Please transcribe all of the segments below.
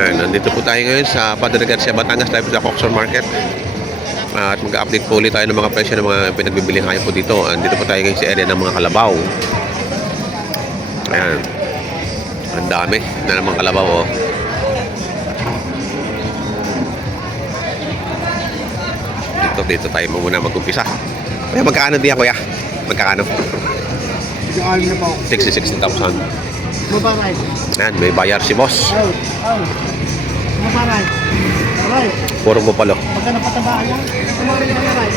Nandito po tayo ngayon sa Padre Garcia, Batangas, tayo po sa Coxon Market. At mag-update po ulit tayo ng mga presyo ng mga pinagbibili ngayon po dito. Nandito po tayo ngayon sa area ng mga kalabaw. Ayan. Ang dami na namang kalabaw, oh. Dito tayo muna mag-umpisa. Kaya magkano diyan, kuya? Magkano? 60,000. Mabaray. Ayan, may bayar si boss. Mabaray. Aray. Puro mo palo. Pagka napatabaan yan, tumawin ka na rin.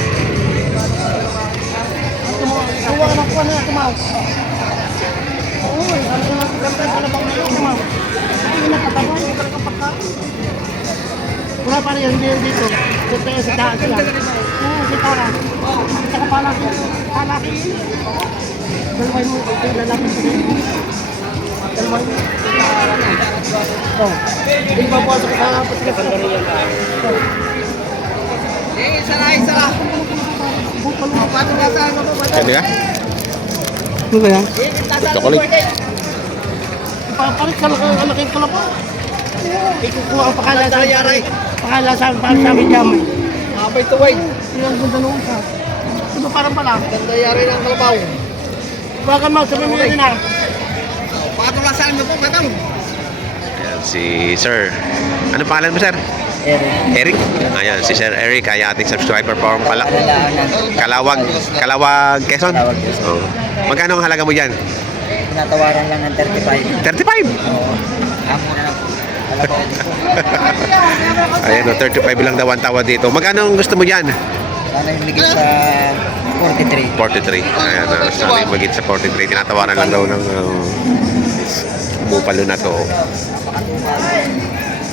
Kuha ka na, tumawin. Oo, ganda ka na bang tumawin. Hindi napatabaan, hindi ka pagkain. Wala pa rin hindi dito. Dito tayo sa daan sila. Oo, si Tara. Saka palaki. Palaki. Dalaway mo, lalaki sa rin. Dalaway mo. Oh. Hindi ba po sa kapatid ka sa rin? Isa. Patong ka sa ano po? Ano ka? Ano ba yan? Chocolate. Papalit ka lang ko po. Ikukuha ang pakala sa amin gamay. Abay tuway. Ilang ganda noon ka. Ito parang pala. Ganda yari ng kalabaw. Bagan mo, sabi mo yun na. Patong lang sa amin po, patong. Ayan, si Sir. Ano pangalan mo, Sir? Eric. Ayan, si Sir Eric ay ating subscriber po pala. Kalawag Quezon. Oh. Magkano ang halaga mo dyan? Tinatawaran lang ng 35. 35? Oo. Amo na lang. Ayan, 35 lang daw ang tawad dito. Magkano ang gusto mo dyan? Sana yung ligit sa 43. 43. Ayan, sana yung magit sa 43. Tinatawaran lang daw ng bupalo na to.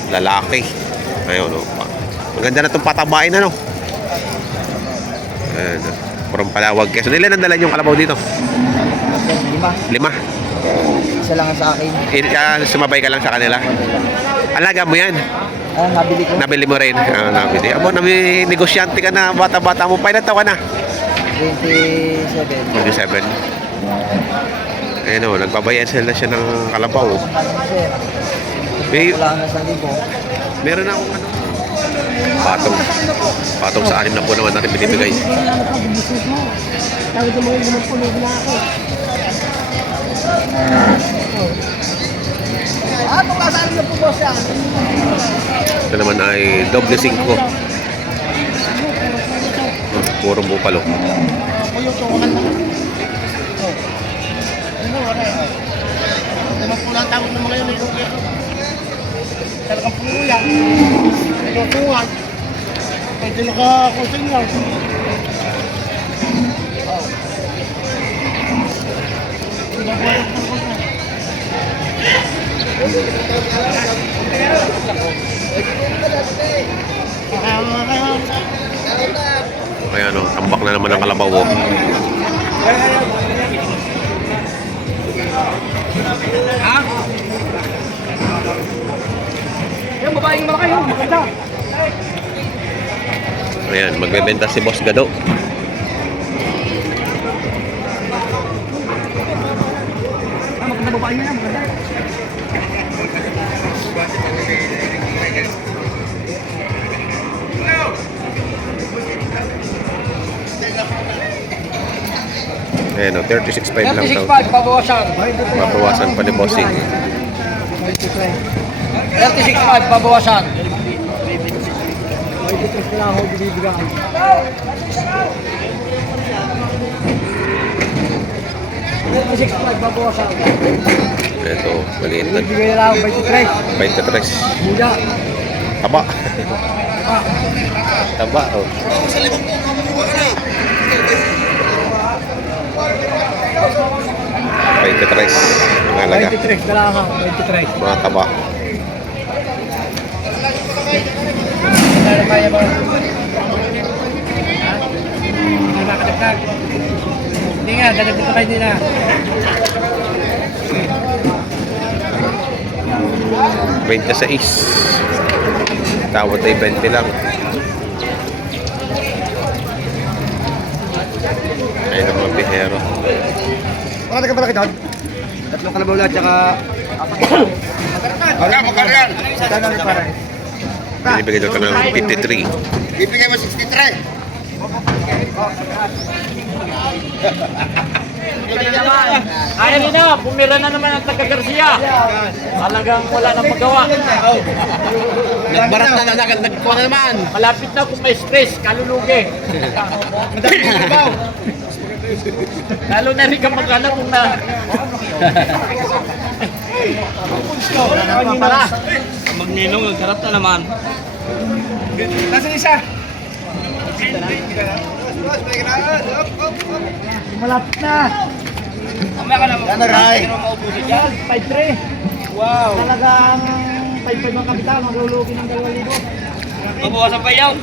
Lalaki. Ayun, oh. Maganda na itong patabain, ano? Ayan, from Palawag, Quezon. Ilan ang dala yung kalabaw dito? 5. 5. Isa lang sa akin. Sumabay ka lang sa kanila. Alaga mo yan. Nabili ko. Nabili mo rin. Nabili. Abo, negosyante ka na, bata-bata mo. Pailan taon ka na? 27. 27. Ayun, oh, nagbabayan sila siya ng kalabaw. May, Wala na sa libo. meron na akong ano. Patong sa 6 na po naman natin binibigay. Tawag mo yung lumapulog na ako. Kung kasaan niyo po boss yan? Ito naman ay doble 5. Puro bupalo. Kuyo to, wakan na. Ano, wala. Lumapulog tawag ng mga yun. Talagang puno yan. Lutungan. Pwede nakakusing lang. Ayan, oh, tambak na naman ang kalabaw. Oh. Yung babaeng malaki yun. Maganda. Ayan, magbebenta si Boss Gado. Maganda babaeng na yan. Maganda. Ayan, oh, 36.5 lang daw. 36.5 pabawasan. Mabawasan pa ni Bossing. 36.5 pabawasan. 23 na ako bibigyan. Ito, maliit na. Bibigyan lang ako 23. 23. Muda. Taba. Taba, oh. $23 ang halaga. 23 na lang ako. 23. Mga taba. Ano kaya ba? Hindi makadagdag. Hindi nga, dadagdag kayo nila. 26. Tawad ay 20 lang. Ayun ang mga bihero. Bakit ka malaki doon? Tatlong kalabaw lahat, tsaka Binibigay daw ito ng 53. Ibigay mo 63. Kaya rin na, pumira na naman ang taga Garcia. Talagang wala nang magawa. Nagbarat na nagkuha na naman. Malapit na kung may stress, kalulugi. Lalo na rin ka magkana kung na... Ano pala? Magninong, nagkarap na naman. Nasaan isa? Malapit na. Yan na, Ray. 5-3. Wow. Talagang 5-5 ang kapital, maglulugi ng 2,000. Mabawasan pa yaw.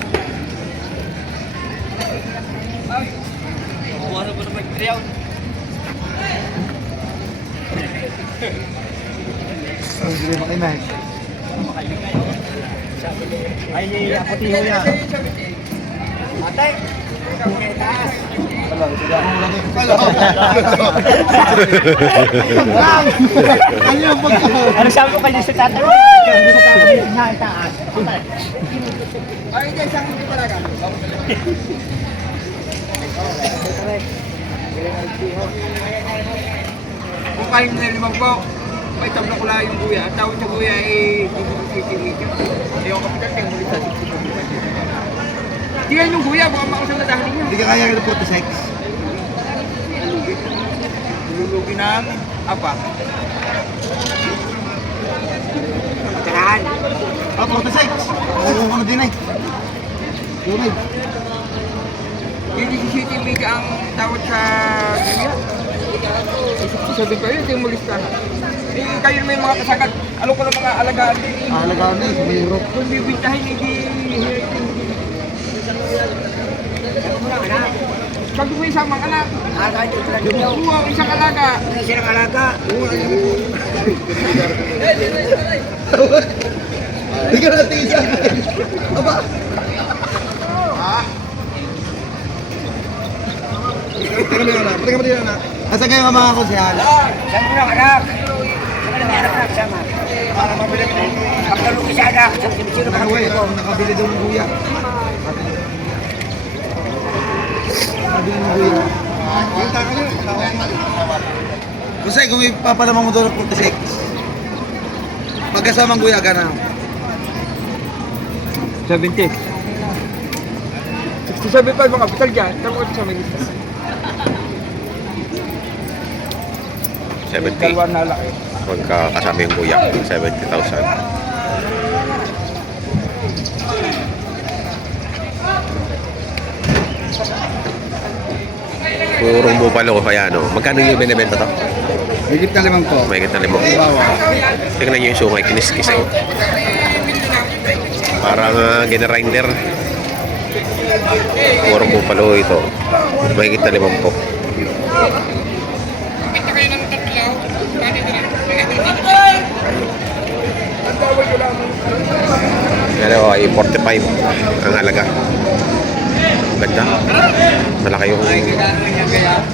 Mabawasan pa ng 5-3 yaw. Hindi mo kayo, Mike. Ay, apatiho yan. Atay! Taas! Ano sabi ko kayo sa tatay? Hindi ko tatay na itaas. Ay, hindi, isang hindi talaga. Kung kayo nililimang po, may tabla ko lang yung kuya. Ang tawag sa kuya ay titigil. Hindi ako kapitan, kaya muli sa Di yan yung kuya, baka makusang na dahil niya. Hindi ka kaya ng 46. Lulugi ng apa. Tirahan! Ah, 46. Ano din eh. Tunay. Yung 17 mega ang tawag sa kuya. Sabi ko yun, hindi mo listahan. Eh, kayo may mga kasagat. Ano ko lang mga alagaan din. Alagaan na eh, sa Europe. Kung bibintahin, hindi. Sabi ko isang mga anak. Oo, ang isang alaga. Sino ang alaga? Hindi ka natin isa. Aba. Pati ka na. Asa kayo ang mga konsyal? Saan mo lang anak? Saan mo anak anak sama? Para mabili ko ng Ang kalugi sa anak. Sino ka Nakuha ito, nakabili daw ng kuya. Nakabili ng kuya. Kasi kung ipapalamang mo doon ng 46, pagkasamang kuya ka na. 70. 67 pa mga kapital dyan. Tama ko sa may lista. 70. Dalawa na laki. Magkakasama yung kuya. 70,000. Purong bupalo kaya no. Magkano yung binibenta to? Higit na limang po. May kita limang. Tingnan nyo yung sungay, kiniskis eh. Parang ginarinder. Purong bupalo ito. May kita limang po. Pero ay 45 ang halaga. Ganda. Malaki yung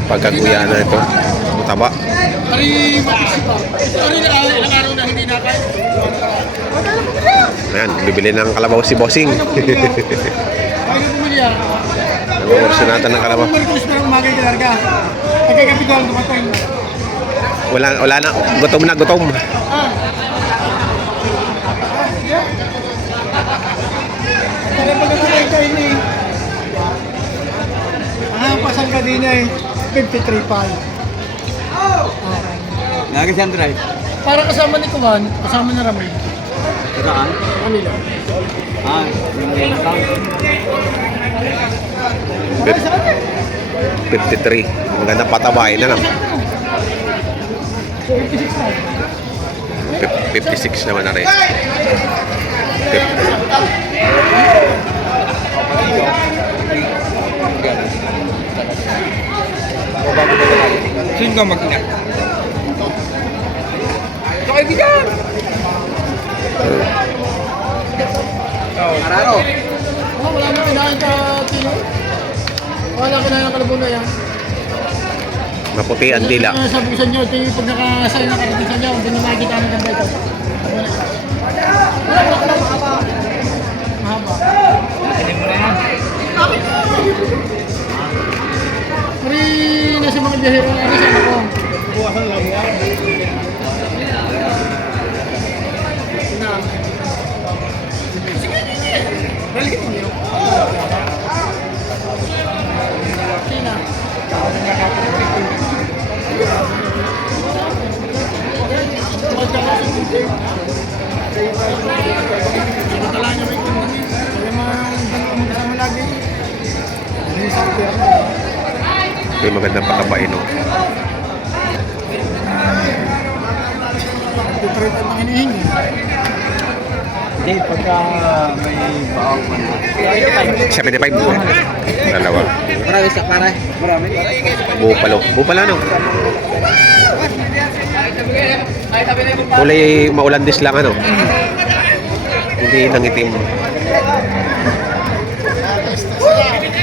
pagkaguya na ito. Taba. Ayan, bibili ng kalabaw si Bossing. Nag-orso natin ng kalabaw. Wala na. Gutom na, gutom. Ang pasang kanina eh, 53 pa. Lagi siyang drive. Para kasama ni Kuman, kasama na Ramay. Saan? Manila. Ah, 53. Maganda patabain na lang. 56 na. 56 naman na rin. Sino ka mag-ina? Ito kaibigan! Araro. Wala mo kinain ka, Tino? Wala kinain ng kalabon na yan. Maputi ang dila. Sabi ko sa inyo, ito yung pag nakasay nakarating sa inyo, hindi na makikita ng ganda ito. Mahaba. Pero nasa mga biyahero na rin sa ako. Buwasan lang yan. Balik mo niyo. Sina. Ito yung magandang patabain, no? Tutrito ang hinihingi. Hindi, pagka may baong man. 75 po. Dalawa. Marami sa pare. Marami. Bupalo. Bupala, no? Kulay maulandis lang, ano? Hindi nangitim.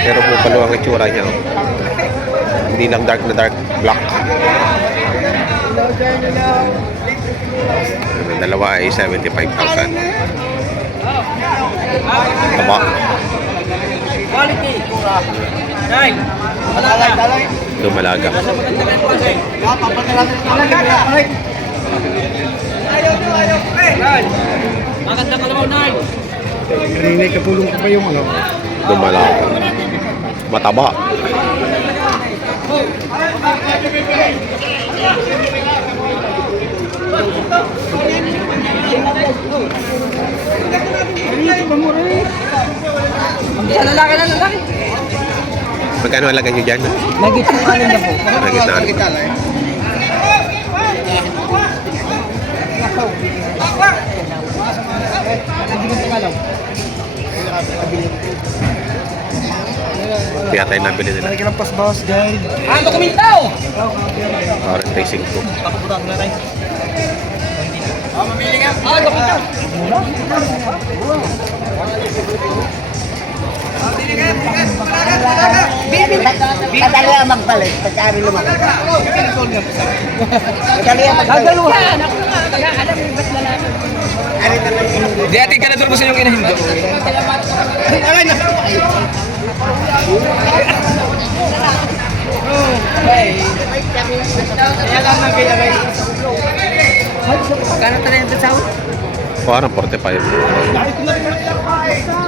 Pero bupalo ang itsura niya, oh. Hindi lang dark na dark black. Yung dalawa ay 75,000. Taba. Quality. Nay. Talay. Dumalaga. Maganda kalabaw, Nay. Kanina kapulong ko pa yung ano. Dumalaga. Mataba. Sa lalaki na lalaki. Magkano alaga nyo dyan? Nagit yung kanin na po. Nagit na. Kaya tayo nabili nila. Lagi ng pasbas, guys. Ano kumintaw? Parang tracing ko. Papuputan na tayo. Mamili nga. Kumintaw. Madali ang magpalit, pagkari lumaki. Madali ang magpalit. Gagaluhan. Di atin ka na turbo sa inyong inahindo. Alay na. Kaya lang nang kaya kayo. Kano tayo yung tasawad? Parang 45.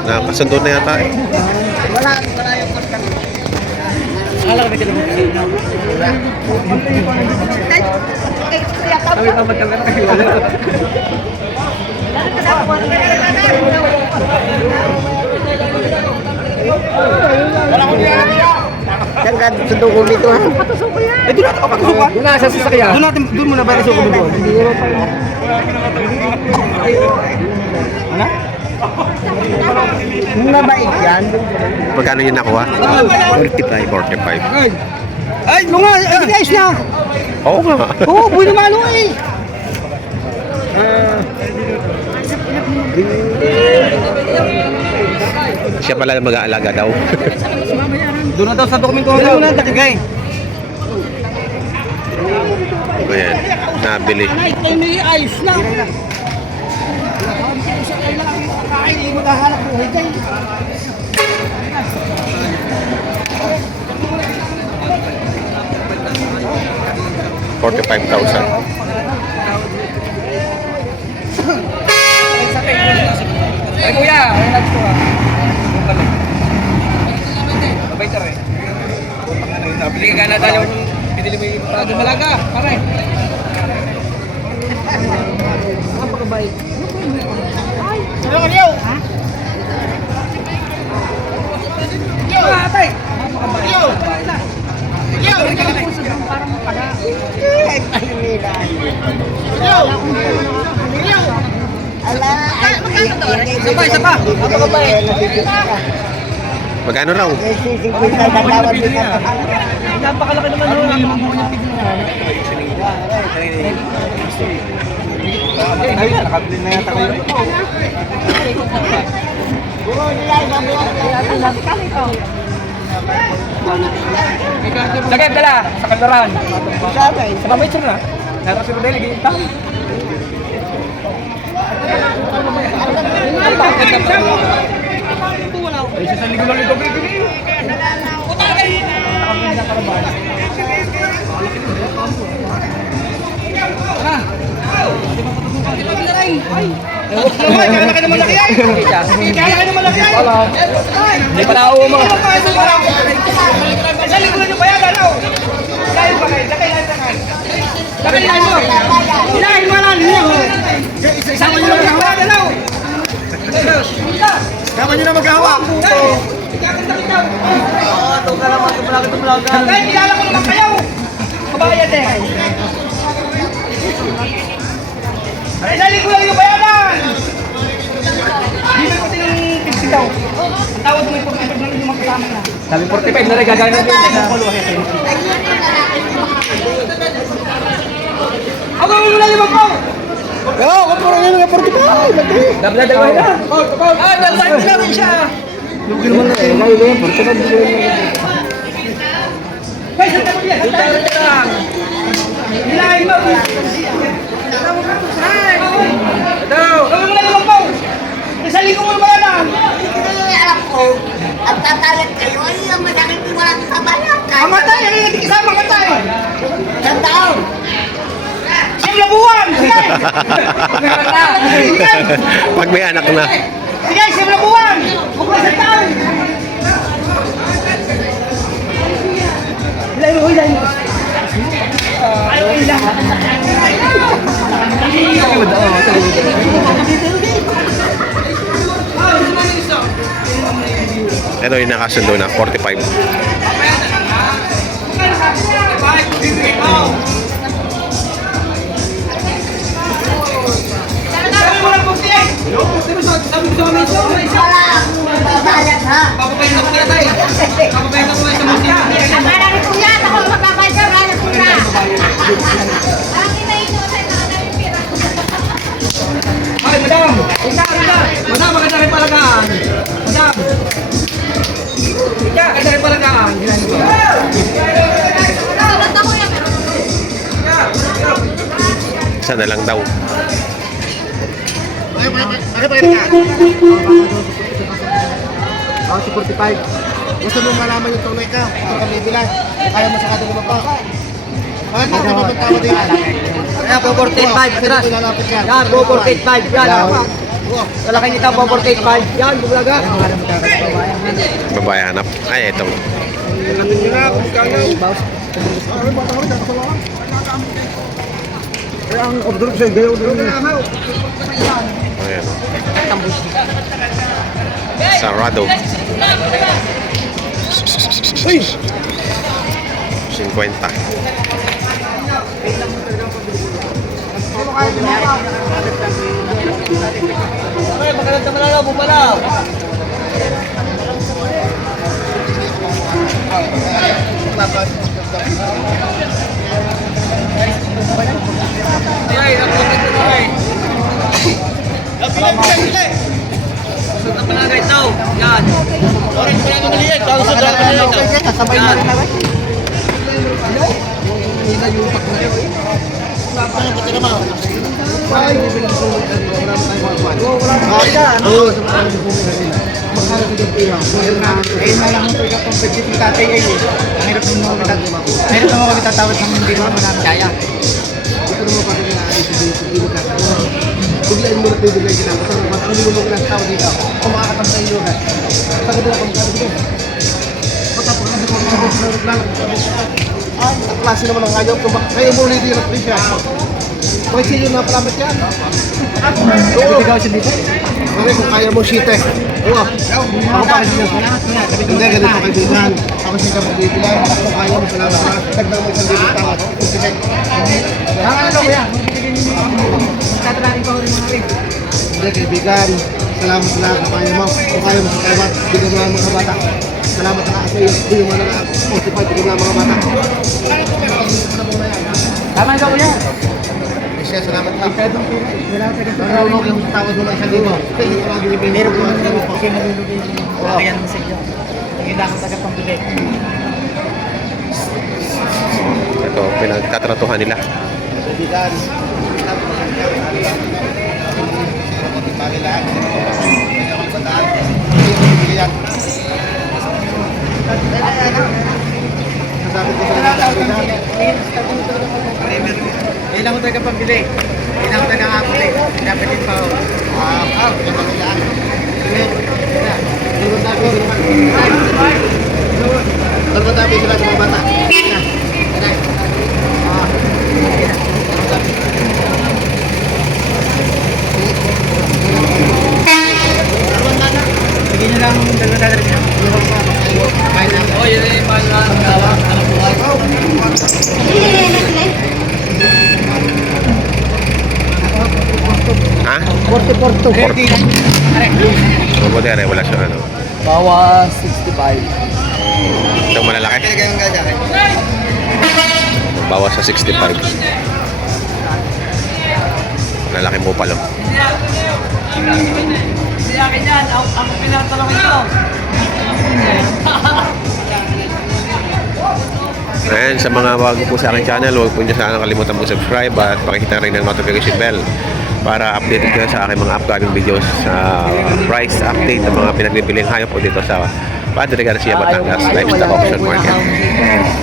Nakasundo na yata eh. Wala yung kurta. Akala ko may kalabang kayo. Kami pa magkamera kayo. Wala ko niya. Saan ka sundo ko dito ha? Eh, doon natin kapag-usukan. Doon na sa sasakyan. Doon mo na ba isukan doon? Ano? Yung mabait yan. Magkano yun nakuha? 45. Ay, mga guys na. Oo nga. Oo, buhay na malo eh. Siya pala mag-aalaga daw. Doon na daw sa dokumento. Doon na takigay. Ayan. Nabili. Ay, may ayos na. Sa kailangan kakain, hindi maghahanap buhay kayo. $45,000. Ay, kuya. Ay, nuts ko ah. Babay tar eh. Nabili ka na tayo. Pinili mo yung parado malaga. Pare. Napakabay. Ano ka niyo? Yo! Atay! Yo! Yo! Yo! Yo! Ala, ay, Isa pa. napakabait. Magkano raw? Sisipin na tawad dito. Napakalaki naman nun. Ay, nakabili na yata kayo. Lagay dala sa kandaran. Sa mamay na. Nara si Rodel lagi ta. Ay sa ligo gini. Hindi pa nauwa mo. Kapan nyo na maghawa? Dahil kilala ko naman kayo. Kabayan eh. Ay, dali ko lang yung bayaran! Hindi ko pati yung 50 daw. Tawad mo yung 45 lang yung makasama na. Sabi 45 na rin, gagawin natin yung ako mo na 5 po! Oo, kapuro yan nga 45. Dabla dalawa na. Ah, dalawin mo namin siya. Lugil mo na tayo. Hey, santa mo yan! Santa mo yan! Hilahin mo! Ito! Gawin mo na 5 po! Isali ko mo ba yan? Hindi alam ko. At tatalag kayo, ay ang masakit yung walang kabayan. Ang matay! Ano yung kasama ang matay? Isang taon. Siyam na buwan! Sige! Pag may anak na. Sige, siyam na buwan! Huwag mo isang taon! Hilahin mo, hilahin mo! Ayaw hilahin! Ito yung nakasundo na, 45. Babayad ha. Akala ni Kuya, ako magbabayad sa kaya Kuya. Ang ina-innocent na yung pira. Ay, madam! Madam, maganda rin palagaan! Madam! Ika, maganda rin palagaan! Hilahin ko. Tulad ako yan. Isa na lang daw. Ako si 45. Gusto mo malaman yung tunay ka? Ito ka bibilan. Kaya mo sa kado naman pa. Bakit mo ka mapagtawa din? Kaya, 445, atras! Lalapit yan. Yan, 445, yan! Lalaki nito, 445, yan, bublaga! Babae hanap. Ay, ito. Kaya ang observe sa'yo, gayaw din. Ayan. Sarado. 50. Ay, maganda naman lang, bumalaw! Ay, nakulit ko na eh! Ang palagay ito, yan! Kasabay na rin na rin. Biglain mo na ito yung biglain kita. Basta ano mo mga ilang tao dito. Kung makakatang sa iyo na. Sa kadila kung makakatang dito. Matapos na sa mga reklamo. Ay, ang klase naman ang ayaw. Kaya mo ulit yung siya. May siyo na palamit yan. Oo. Mari kung kaya mo site. Oo. Ako pa kasi hindi, ganito kaibigan. Ako siya kapag-ibilan. Kung kaya mo salamat na. Dagdag mo isang libo tawad. Ano kaya? Hindi, kaibigan. Salamat na kung kaya mo. Kung kaya mo sa Taiwan, bigyan mo lang mga bata. Salamat na sa iyo. Bigyan mo lang 45, bigyan mo lang mga bata. Tama ikaw yan! Siya, salamat na. Marunong yung tawad mo ng 1,000. Meron ko lang 1,000. Kaya naman sa iyo. Kailangan taga pambili. Ito, pinagtatratuhan nila. Kailangan taga pambili. Kailangan taga kapuli. Dapat din pa. Terpetapi sila sa mga bata. Bigyan nyo lang dalawa dollar niya. Oh, yun yung Ha? 44 Mabuti rin, wala siya ano. Bawa 65. Itong malalaki. Bawas sa 65. Malalaki mo palo. Hindi akin yan. Ako pinatalong ito. Ayan, sa mga bago po sa aking channel, huwag po niyo sana kalimutan po subscribe at pakikita rin ng notification bell para updated kayo sa aking mga upcoming videos sa price update ng mga pinagbibiling hayop po dito sa Padre Garcia, Batangas Livestock Auction Market.